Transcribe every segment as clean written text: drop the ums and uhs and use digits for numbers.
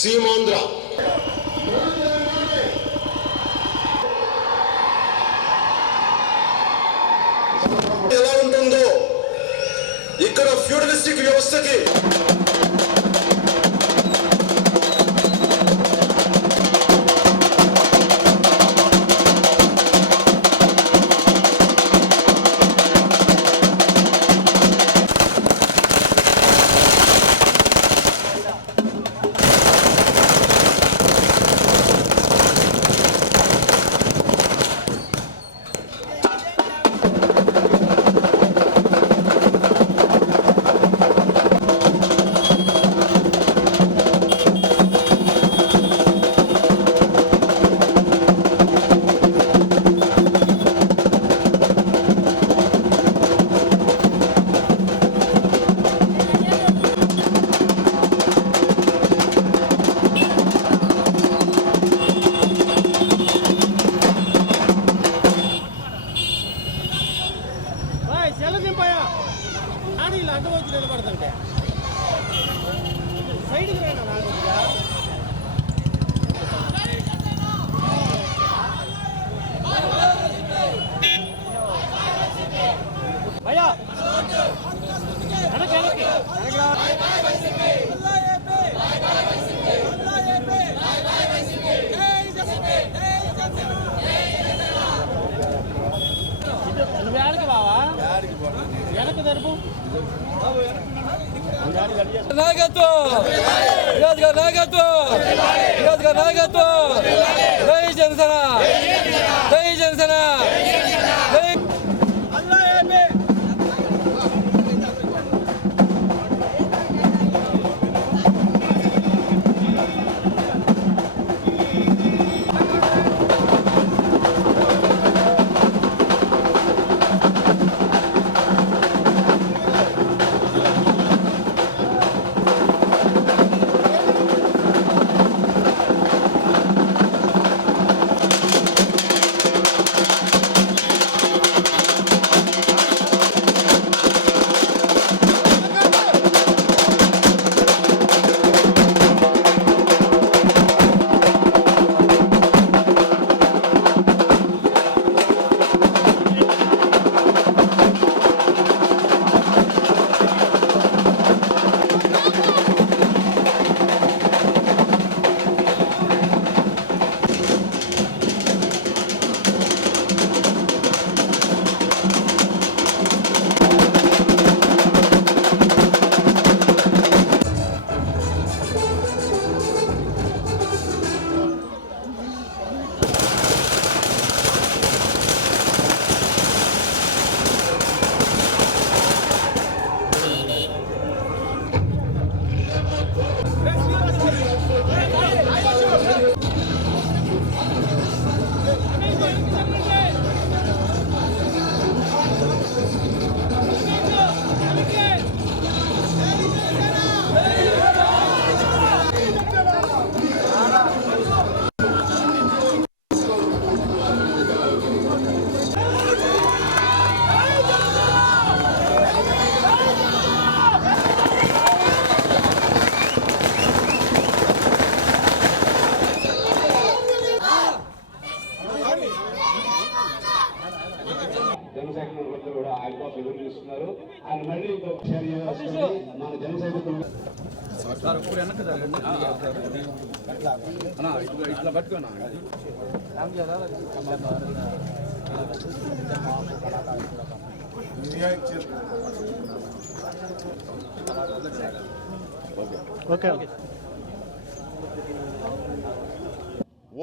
సీమాంధ్ర ఎలా ఉంటుందో ఇక్కడ ఫ్యూడలిస్టిక్ వ్యవస్థకి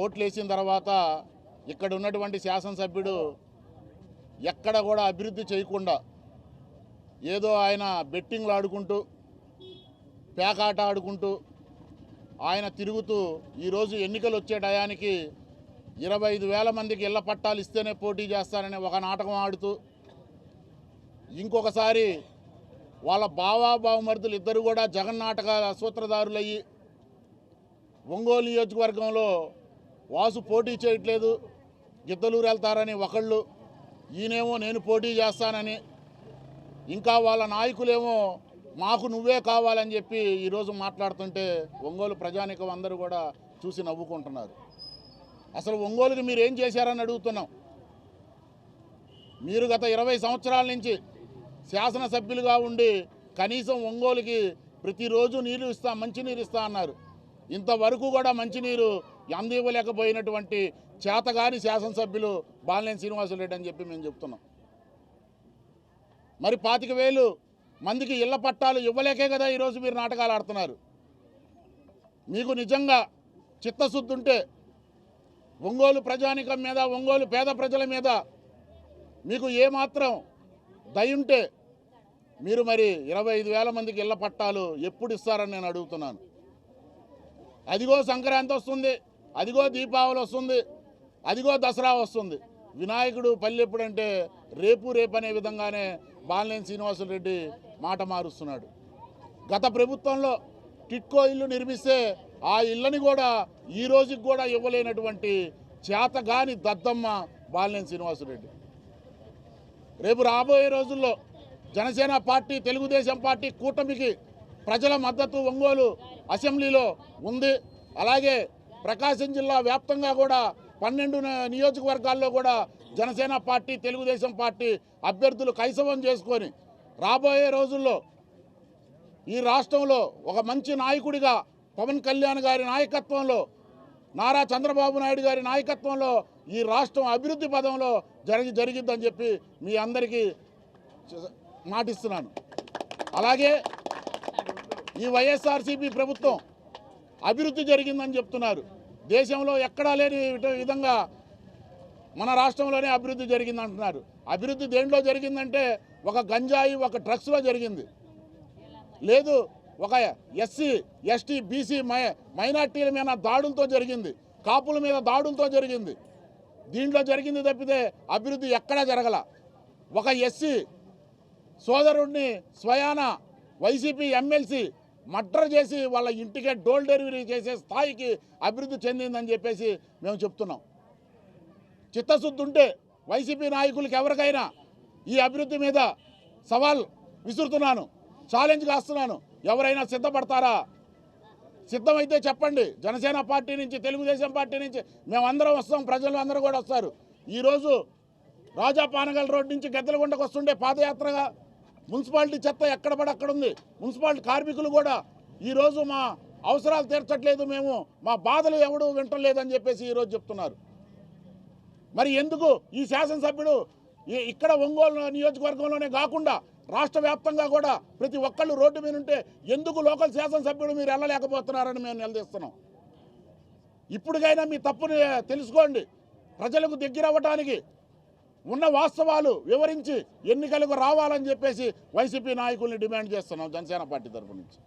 ఓట్లు వేసిన తర్వాత ఇక్కడ ఉన్నటువంటి శాసనసభ్యుడు ఎక్కడ కూడా అభివృద్ధి చేయకుండా ఏదో ఆయన బెట్టింగ్లు ఆడుకుంటూ పేకాట ఆడుకుంటూ ఆయన తిరుగుతూ ఈరోజు ఎన్నికలు వచ్చే టయానికి 25,000 మందికి ఇళ్ల పట్టాలు ఇస్తేనే పోటీ చేస్తానని ఒక నాటకం ఆడుతూ ఇంకొకసారి వాళ్ళ బావమరుదులు ఇద్దరు కూడా జగన్నాటక సూత్రధారులయ్యి ఒంగోలు నియోజకవర్గంలో వాసు పోటీ చేయట్లేదు, గిద్దలూరు వెళ్తారని ఒకళ్ళు, ఈయనేమో నేను పోటీ చేస్తానని, ఇంకా వాళ్ళ నాయకులేమో మాకు నువ్వే కావాలని చెప్పి ఈరోజు మాట్లాడుతుంటే ఒంగోలు ప్రజానికం అందరూ కూడా చూసి నవ్వుకుంటున్నారు. అసలు ఒంగోలుకి మీరు ఏం చేశారని అడుగుతున్నాం. మీరు గత 20 సంవత్సరాల నుంచి శాసనసభ్యులుగా ఉండి కనీసం ఒంగోలుకి ప్రతిరోజు నీళ్ళు ఇస్తా, మంచినీరు ఇస్తా అన్నారు. ఇంతవరకు కూడా మంచినీరు అందివ్వలేకపోయినటువంటి చేతగాని శాసనసభ్యులు బాలినేని శ్రీనివాసులరెడ్డి అని చెప్పి మేము చెప్తున్నాం. మరి 25,000 మందికి ఇళ్ల పట్టాలు ఇవ్వలేకే కదా ఈరోజు మీరు నాటకాలు ఆడుతున్నారు. మీకు నిజంగా చిత్తశుద్ధి ఉంటే ఒంగోలు ప్రజానికం మీద, ఒంగోలు పేద ప్రజల మీద మీకు ఏమాత్రం దయ ఉంటే మీరు మరి 25,000 మందికి ఇళ్ల పట్టాలు ఎప్పుడు ఇస్తారని నేను అడుగుతున్నాను. అదిగో సంక్రాంతి వస్తుంది, అదిగో దీపావళి వస్తుంది, అదిగో దసరా వస్తుంది. వినాయకుడు పల్లి ఎప్పుడంటే రేపు అనే విధంగానే బాలినేని శ్రీనివాసులరెడ్డి మాట మారుస్తున్నాడు. గత ప్రభుత్వంలో టిట్కో ఇల్లు నిర్మిస్తే ఆ ఇళ్ళని కూడా ఈ రోజుకి కూడా ఇవ్వలేనటువంటి చేతగాని దద్దమ్మ బాలినేని శ్రీనివాసులరెడ్డి. రేపు రాబోయే రోజుల్లో జనసేన పార్టీ, తెలుగుదేశం పార్టీ కూటమికి ప్రజల మద్దతు ఒంగోలు అసెంబ్లీలో ఉంది. అలాగే ప్రకాశం జిల్లా వ్యాప్తంగా కూడా 12 నియోజకవర్గాల్లో కూడా జనసేన పార్టీ, తెలుగుదేశం పార్టీ అభ్యర్థులు కైసవం చేసుకొని రాబోయే రోజుల్లో ఈ రాష్ట్రంలో ఒక మంచి నాయకుడిగా పవన్ కళ్యాణ్ గారి నాయకత్వంలో, నారా చంద్రబాబు నాయుడు గారి నాయకత్వంలో ఈ రాష్ట్రం అభివృద్ధి పదంలో జరిగిద్దని చెప్పి మీ అందరికీ మాటిస్తున్నాను. అలాగే ఈ వైఎస్ఆర్సీపీ ప్రభుత్వం అభివృద్ధి జరిగిందని చెప్తున్నారు. దేశంలో ఎక్కడా లేని విధంగా మన రాష్ట్రంలోనే అభివృద్ధి జరిగిందంటున్నారు. అభివృద్ధి దేంట్లో జరిగిందంటే ఒక గంజాయి, ఒక డ్రగ్స్లో జరిగింది. లేదు, ఒక ఎస్సీ, ఎస్టీ, బీసీ మైనార్టీల మీద దాడులతో జరిగింది, కాపుల మీద దాడులతో జరిగింది. దీంట్లో జరిగింది తప్పితే అభివృద్ధి ఎక్కడా జరగల. ఒక ఎస్సీ సోదరుడిని స్వయాన వైసీపీ ఎమ్మెల్సీ మర్డర్ చేసి వాళ్ళ ఇంటికే డోర్ డెలివరీ చేసే స్థాయికి అభివృద్ధి చెందిందని చెప్పేసి మేము చెప్తున్నాం. చిత్తశుద్ధి ఉంటే వైసీపీ నాయకులకి ఎవరికైనా ఈ అభివృద్ధి మీద సవాల్ విసురుతున్నాను, ఛాలెంజ్ కాస్తున్నాను. ఎవరైనా సిద్ధపడతారా? సిద్ధమైతే చెప్పండి. జనసేన పార్టీ నుంచి, తెలుగుదేశం పార్టీ నుంచి మేమందరం వస్తాం, ప్రజలు అందరూ కూడా వస్తారు. ఈరోజు రాజాపానగల్ రోడ్ నుంచి గెద్దలగుంటకు వస్తుండే పాదయాత్రగా మున్సిపాలిటీ చెత్త ఎక్కడ పడి అక్కడ ఉంది. మున్సిపాలిటీ కార్మికులు కూడా ఈరోజు మా అవసరాలు తీర్చట్లేదు, మేము మా బాధలు ఎవడు వింటలేదని చెప్పేసి ఈరోజు చెప్తున్నారు. మరి ఎందుకు ఈ శాసనసభ్యుడు ఇక్కడ ఒంగోలు నియోజకవర్గంలోనే కాకుండా రాష్ట్ర వ్యాప్తంగా కూడా ప్రతి ఒక్కళ్ళు రోడ్డు మీద ఉంటే ఎందుకు లోకల్ శాసనసభ్యుడు మీరు వెళ్ళలేకపోతున్నారని మేము నిలదీస్తున్నాం. ఇప్పటికైనా మీ తప్పుని తెలుసుకోండి. ప్రజలకు దగ్గర అవ్వడానికి ఉన్న వాస్తవాలు వివరించి ఎన్నికలకు రావాలని చెప్పేసి వైసీపీ నాయకుల్ని డిమాండ్ చేస్తున్నాం జనసేన పార్టీ తరఫు నుంచి.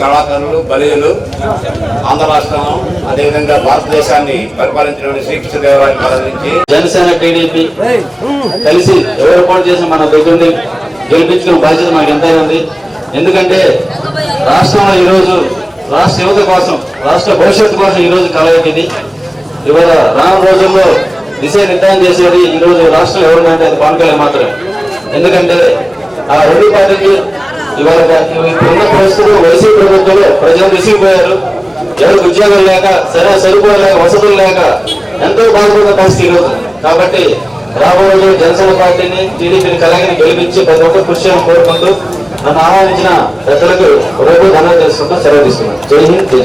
కళాకారులు, బలీయులు, ఆంధ్ర రాష్ట్రం అదేవిధంగా భారతదేశాన్ని పరిపాలించిన శ్రీకృష్ణదేవరాయల కాలం నుంచి జనసేన, టీడీపీ కలిసి ఎవరు పోటీ చేసి మన దగ్గరుండి గెలిపించుకున్న బాధ్యత మనకు ఎంతైనా ఉంది. ఎందుకంటే రాష్ట్రంలో ఈరోజు రాష్ట్ర యువత కోసం, రాష్ట్ర భవిష్యత్తు కోసం ఈరోజు కలయికిది. ఇవాళ రాను రోజుల్లో దిశ నిర్ధారణ చేసేది ఈరోజు రాష్ట్రం ఎవరికంటే అది పవన్ కళ్యాణ్ మాత్రమే. ఎందుకంటే ఆ రెండు పార్టీకి ఇవాళ ఇప్పుడున్న పరిస్థితులు వైసీపీ ప్రభుత్వంలో ప్రజలు విసిగిపోయారు. ఎవరికి ఉద్యోగం లేక, సరిపోయే లేక, వసతులు లేక ఎంతో బాధపడిన పరిస్థితి ఈరోజు. కాబట్టి రాబోయే జనసేన పార్టీని, టీడీపీని కలగని గెలిపించి ప్రతి ఒక్కరు కృషి చేయాలని కోరుకుంటూ నన్ను ఆహ్వానించిన పెద్దలకు ధన్యవాదాలు తెలుసుకుంటూ సెలవు తీసుకున్నాను. జై హింద్, జై